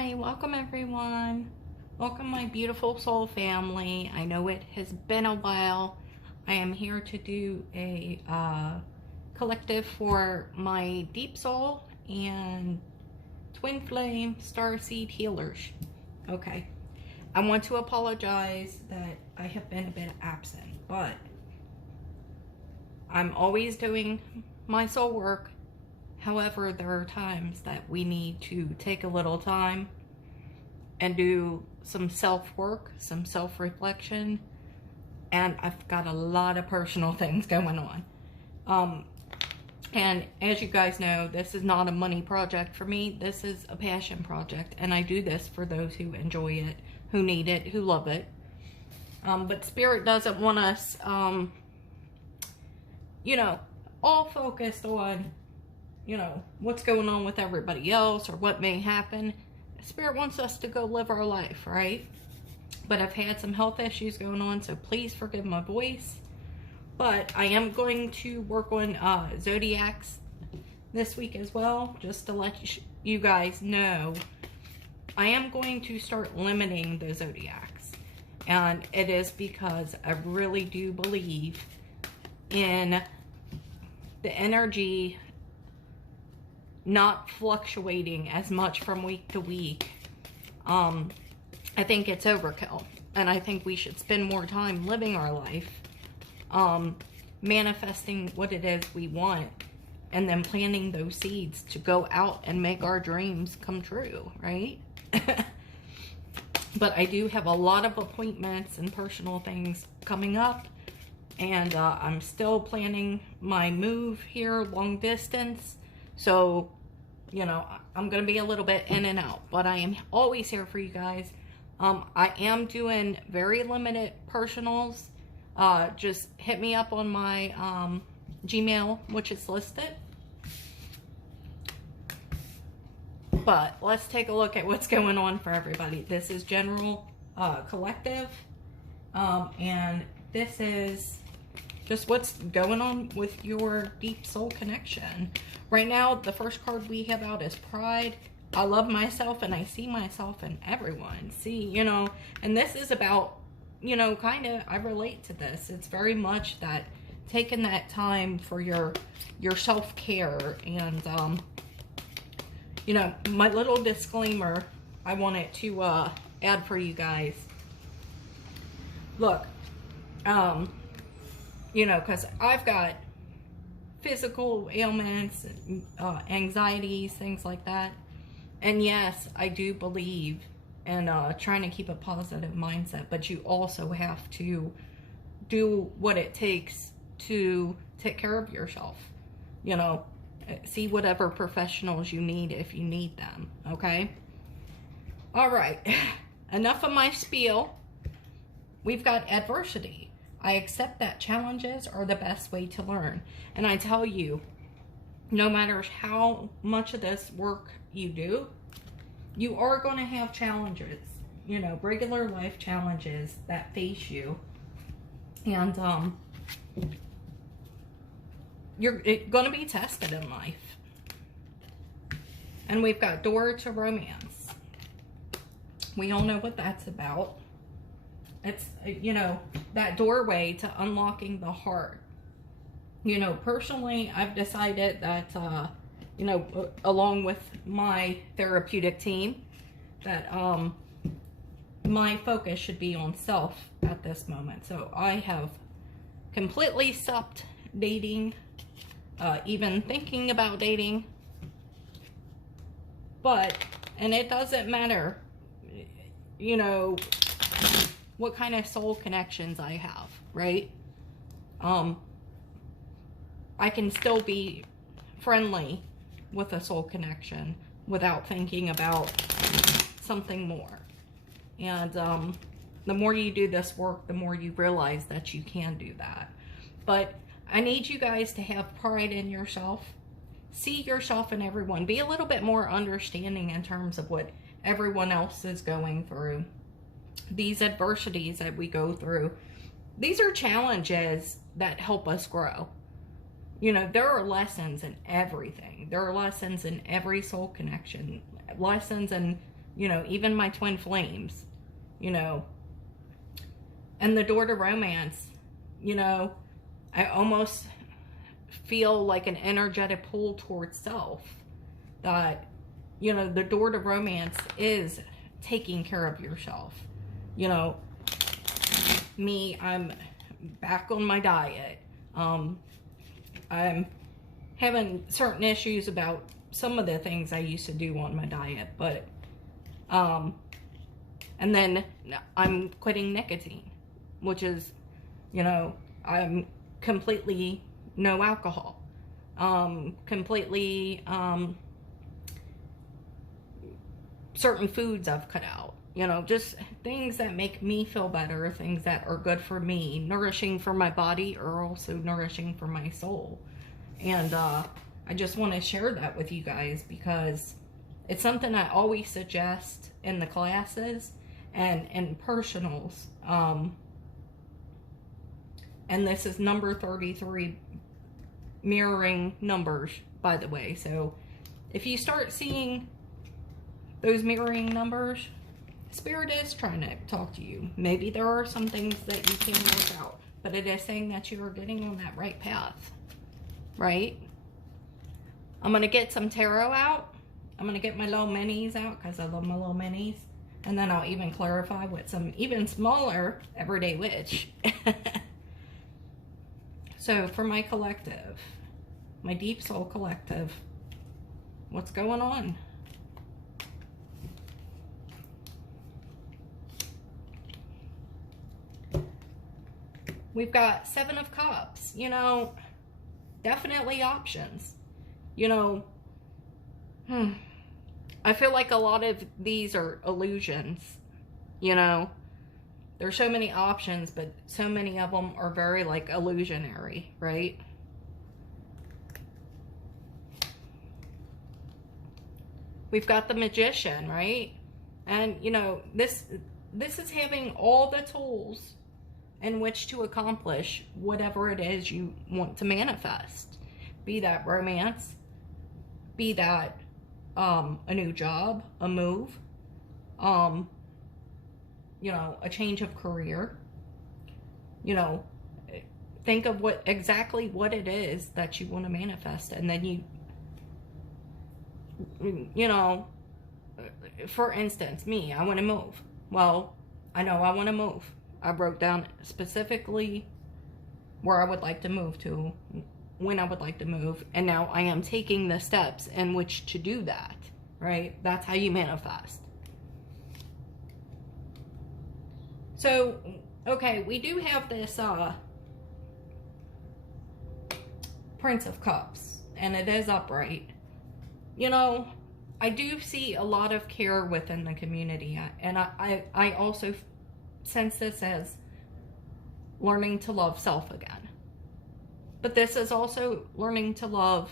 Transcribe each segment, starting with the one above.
Hi, welcome everyone. Welcome my beautiful soul family. I know it has been a while. I am here to do a collective for my deep soul and twin flame starseed healers. Okay, I want to apologize that I have been a bit absent, but I'm always doing my soul work. However, there are times that we need to take a little time and do some self-work, some self-reflection, and I've got a lot of personal things going on. And as you guys know, this is not a money project for me. This is a passion project, and I do this for those who enjoy it, who need it, who love it. But Spirit doesn't want us, all focused on what's going on with everybody else or what may happen. Spirit wants us to go live our life, right? But I've had some health issues going on, so please forgive my voice. But I am going to work on zodiacs this week as well, just to let you guys know. I am going to start limiting the zodiacs, and it is because I really do believe in the energy not fluctuating as much from week to week. I think it's overkill, and I think we should spend more time living our life, manifesting what it is we want, and then planting those seeds to go out and make our dreams come true, right? But I do have a lot of appointments and personal things coming up, and I'm still planning my move here long distance. So, I'm going to be a little bit in and out, but I am always here for you guys. I am doing very limited personals. Just hit me up on my Gmail, which is listed. But let's take a look at what's going on for everybody. This is general collective, and this is just what's going on with your deep soul connection. Right now, the first card we have out is Pride. I love myself and I see myself in everyone. See, and this is about, kind of, I relate to this. It's very much that taking that time for your self-care. And, my little disclaimer I wanted to add for you guys. Look, because I've got physical ailments, anxieties, things like that. And yes, I do believe in trying to keep a positive mindset, but you also have to do what it takes to take care of yourself. See whatever professionals you need if you need them, okay? All right, enough of my spiel. We've got adversity. I accept that challenges are the best way to learn. And I tell you, no matter how much of this work you do, you are going to have challenges, regular life challenges that face you. And you're going to be tested in life. And we've got door to romance. We all know what that's about. It's, that doorway to unlocking the heart. Personally, I've decided that, along with my therapeutic team, that my focus should be on self at this moment. So I have completely stopped dating, even thinking about dating. And it doesn't matter, what kind of soul connections I have, right? I can still be friendly with a soul connection without thinking about something more. And the more you do this work, the more you realize that you can do that. But I need you guys to have pride in yourself. See yourself in everyone. Be a little bit more understanding in terms of what everyone else is going through. These adversities that we go through, these are challenges that help us grow. There are lessons in everything. There are lessons in every soul connection, lessons in you know, even my twin flames, you know. And the door to romance, you know, I almost feel like an energetic pull towards self. That, you know, the door to romance is taking care of yourself. You know, me, I'm back on my diet. I'm having certain issues about some of the things I used to do on my diet, but, and then I'm quitting nicotine, which is, you know, I'm completely no alcohol, completely, certain foods I've cut out, you know, just things that make me feel better, things that are good for me, nourishing for my body, or also nourishing for my soul. And I just want to share that with you guys, because it's something I always suggest in the classes and in personals. And this is number 33, mirroring numbers, by the way. So if you start seeing those mirroring numbers, Spirit is trying to talk to you. Maybe there are some things that you can work out, but it is saying that you are getting on that right path, right? I'm going to get some tarot out. I'm going to get my little minis out, because I love my little minis. And then I'll even clarify with some even smaller everyday witch. So for my collective, my deep soul collective, what's going on? We've got 7 of Cups, you know, definitely options. You know, I feel like a lot of these are illusions, you know. There's so many options, but so many of them are very, like, illusionary, right? We've got the Magician, right? And, you know, this is having all the tools in which to accomplish whatever it is you want to manifest. Be that romance, be that a new job, a move, you know, a change of career. You know, think of exactly what it is that you want to manifest, and then you know, for instance, me, I want to move. Well, I know I want to move. I wrote down specifically where I would like to move to, when I would like to move, and now I am taking the steps in which to do that, right? That's how you manifest. So, okay, we do have this Prince of Cups, and it is upright. You know, I do see a lot of care within the community, and I also sense this as learning to love self again. But this is also learning to love,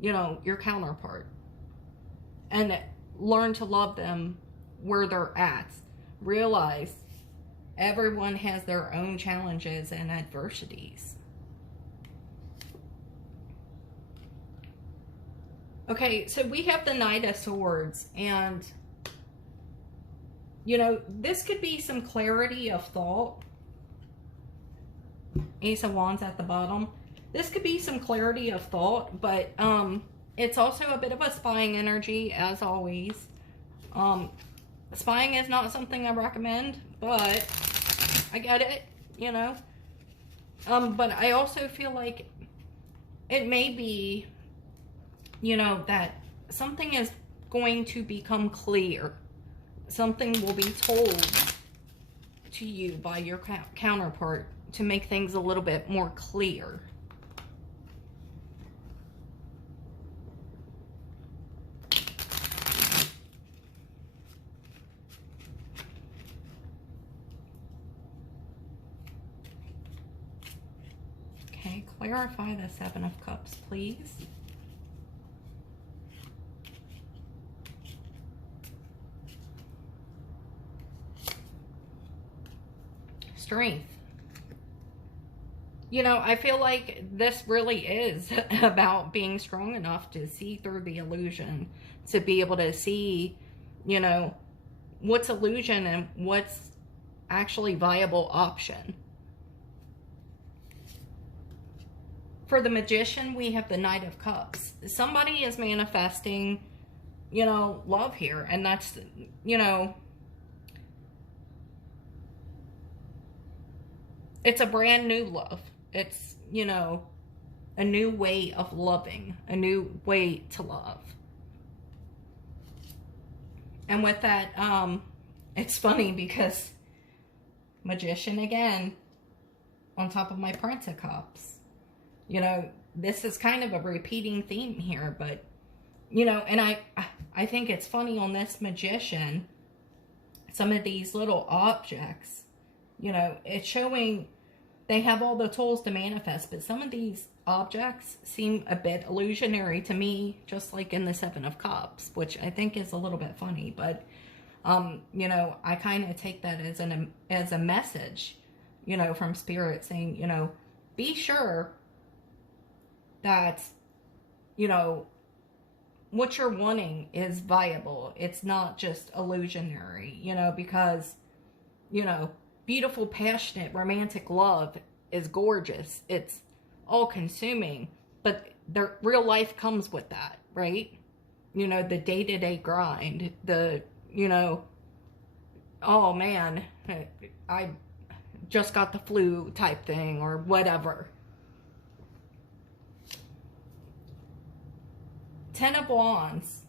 you know, your counterpart, and learn to love them where they're at. Realize everyone has their own challenges and adversities. Okay, so we have the Knight of Swords, and, you know, this could be some clarity of thought. Ace of Wands at the bottom. This could be some clarity of thought, but it's also a bit of a spying energy, as always. Spying is not something I recommend, but I get it, you know. But I also feel like it may be, you know, that something is going to become clear. Something will be told to you by your counterpart to make things a little bit more clear. Okay, clarify the Seven of Cups, please. Strength. You know, I feel like this really is about being strong enough to see through the illusion, to be able to see You know, what's illusion and what's actually viable option. For the Magician, we have the Knight of Cups. Somebody is manifesting, you know, love here. And that's, you know, it's a brand new love. It's, you know, a new way of loving, a new way to love. And with that, it's funny because Magician again, on top of my Prince of Cups. You know, this is kind of a repeating theme here, but, you know, and I think it's funny on this Magician, some of these little objects, you know, it's showing they have all the tools to manifest, but some of these objects seem a bit illusionary to me, just like in the Seven of Cups, which I think is a little bit funny, but, you know, I kind of take that as a message, you know, from Spirit saying, you know, be sure that, you know, what you're wanting is viable. It's not just illusionary, you know, because, you know, beautiful, passionate, romantic love is gorgeous. It's all-consuming, but the real life comes with that, right? You know, the day-to-day grind, the, you know, oh man, I just got the flu type thing or whatever. Ten of Wands.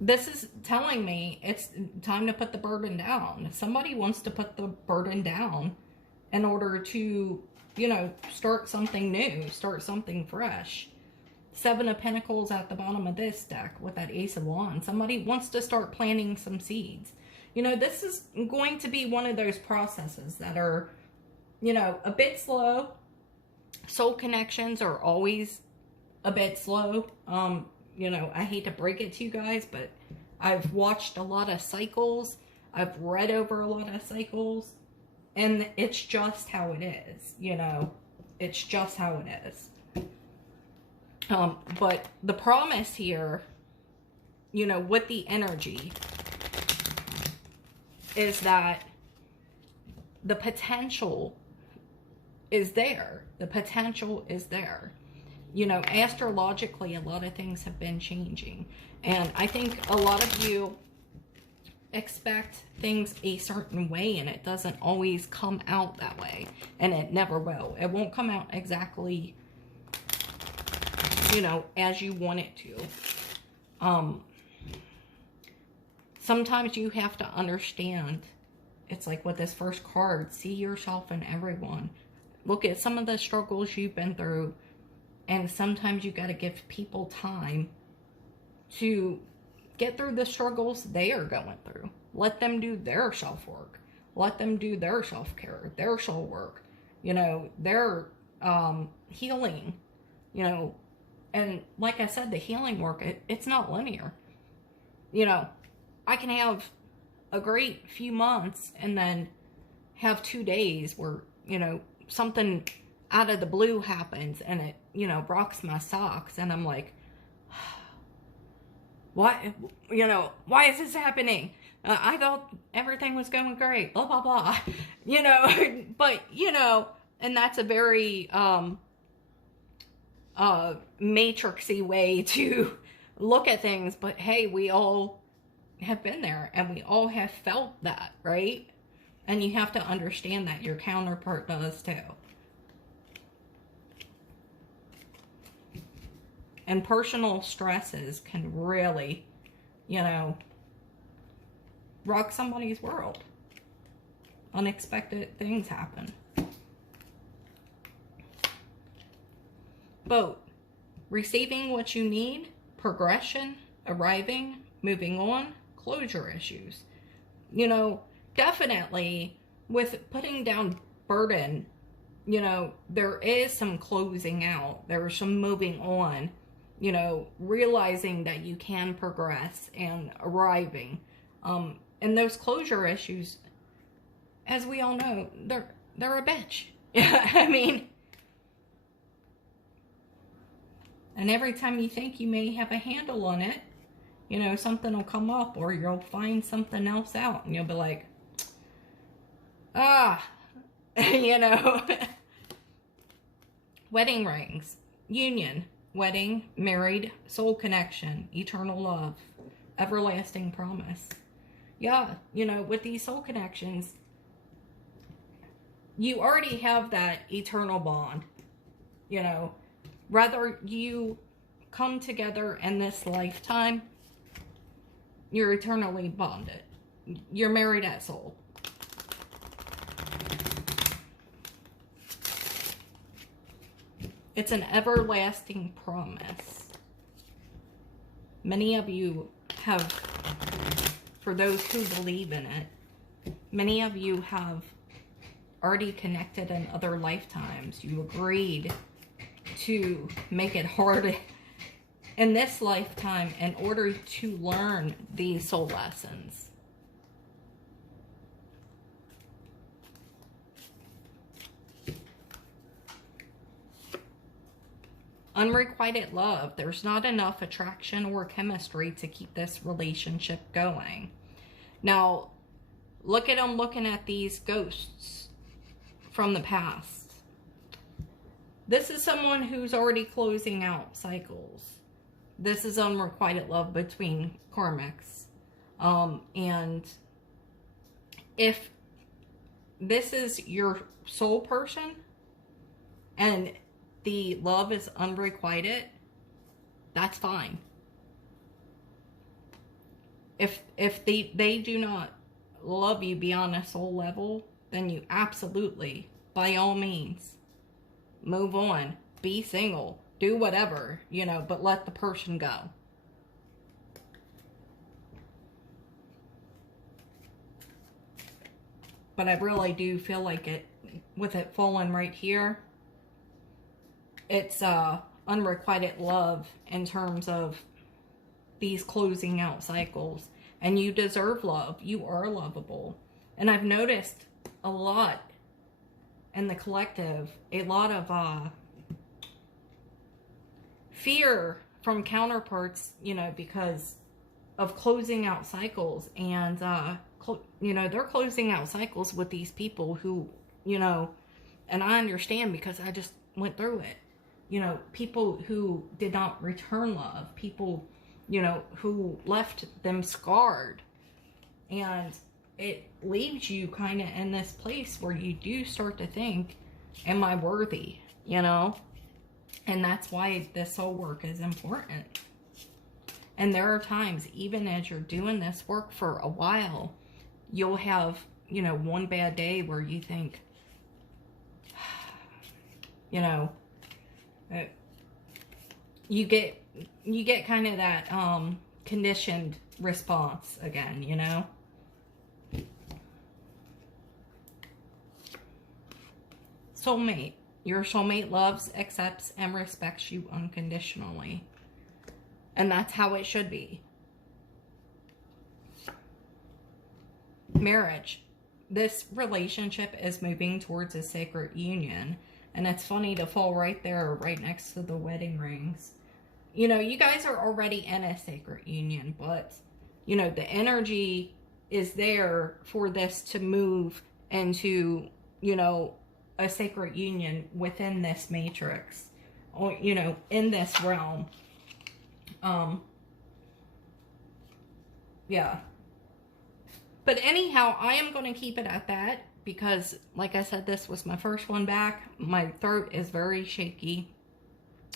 This is telling me it's time to put the burden down. Somebody wants to put the burden down in order to, you know, start something new, start something fresh. Seven of Pentacles at the bottom of this deck with that Ace of Wands. Somebody wants to start planting some seeds. You know, this is going to be one of those processes that are, you know, a bit slow. Soul connections are always a bit slow. You know, I hate to break it to you guys, but I've watched a lot of cycles. I've read over a lot of cycles. And it's just how it is, you know. It's just how it is. But the promise here, you know, with the energy is that the potential is there. The potential is there. You know, astrologically, a lot of things have been changing. And I think a lot of you expect things a certain way, and it doesn't always come out that way. And it never will. It won't come out exactly, you know, as you want it to. Sometimes you have to understand. It's like with this first card, see yourself in everyone. Look at some of the struggles you've been through. And sometimes you got to give people time to get through the struggles they are going through. Let them do their self-work. Let them do their self-care, their soul work. You know, their healing. You know, and like I said, the healing work, it's not linear. You know, I can have a great few months and then have 2 days where, you know, something out of the blue happens and it, you know, rocks my socks, and I'm like, why, you know, why is this happening? I thought everything was going great, blah, blah, blah, you know, but, you know, and that's a very, matrixy way to look at things, but hey, we all have been there, and we all have felt that, right? And you have to understand that your counterpart does too. And personal stresses can really, you know, rock somebody's world. Unexpected things happen. Boat. Receiving what you need, progression, arriving, moving on, closure issues. You know, definitely with putting down burden, you know, there is some closing out. There's some moving on. You know, realizing that you can progress and arriving. And those closure issues, as we all know, they're a bitch. I mean, and every time you think you may have a handle on it, You know, something will come up, or you'll find something else out, and you'll be like, ah, you know. Wedding rings, union, wedding, married, soul connection, eternal love, everlasting promise. Yeah, you know, with these soul connections, you already have that eternal bond. You know, whether you come together in this lifetime, you're eternally bonded. You're married at soul. It's an everlasting promise. Many of you have, for those who believe in it, many of you have already connected in other lifetimes. You agreed to make it hard in this lifetime in order to learn these soul lessons. Unrequited love. There's not enough attraction or chemistry to keep this relationship going. Now, look at them looking at these ghosts from the past. This is someone who's already closing out cycles. This is unrequited love between karmics. And if this is your soul person and the love is unrequited, that's fine. If they do not love you beyond a soul level, then you absolutely, by all means, move on, be single, do whatever, you know, but let the person go. But I really do feel like it, with it falling right here, it's unrequited love in terms of these closing out cycles. And you deserve love. You are lovable. And I've noticed a lot in the collective, a lot of fear from counterparts, you know, because of closing out cycles. And, you know, they're closing out cycles with these people who, you know, and I understand because I just went through it. You know, people who did not return love, people, you know, who left them scarred. And it leaves you kind of in this place where you do start to think, am I worthy? You know? And that's why this soul work is important. And there are times, even as you're doing this work for a while, you'll have, you know, one bad day where you think, you know, you get kind of that conditioned response again, you know. Soulmate. Your soulmate loves, accepts, and respects you unconditionally. And that's how it should be. Marriage. This relationship is moving towards a sacred union. And it's funny to fall right there, right next to the wedding rings. You know, you guys are already in a sacred union, but, you know, the energy is there for this to move into, you know, a sacred union within this matrix. Or, you know, in this realm. Yeah. But anyhow, I am going to keep it at that. Because, like I said, this was my first one back. My throat is very shaky.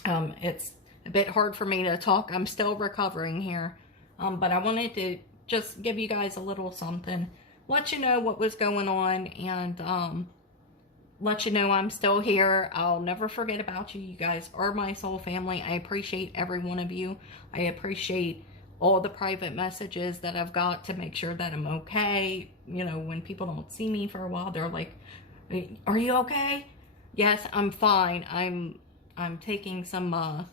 It's a bit hard for me to talk. I'm still recovering here. But I wanted to just give you guys a little something. Let you know what was going on. And let you know I'm still here. I'll never forget about you. You guys are my soul family. I appreciate every one of you. I appreciate all the private messages that I've got to make sure that I'm okay. You know, when people don't see me for a while, they're like, are you okay? Yes, I'm fine. I'm taking some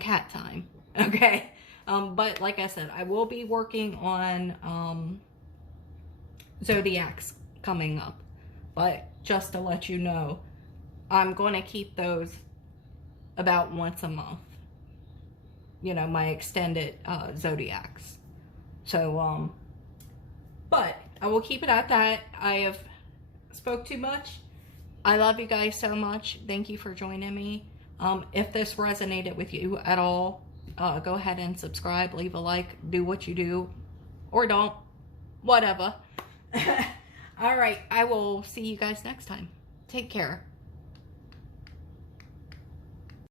cat time. Okay. But like I said, I will be working on Zodiacs coming up. But just to let you know, I'm going to keep those about once a month. you know, my extended zodiacs. So, but I will keep it at that. I have spoke too much. I love you guys so much. Thank you for joining me. If this resonated with you at all, go ahead and subscribe, leave a like, do what you do, or don't, whatever. All right, I will see you guys next time. Take care.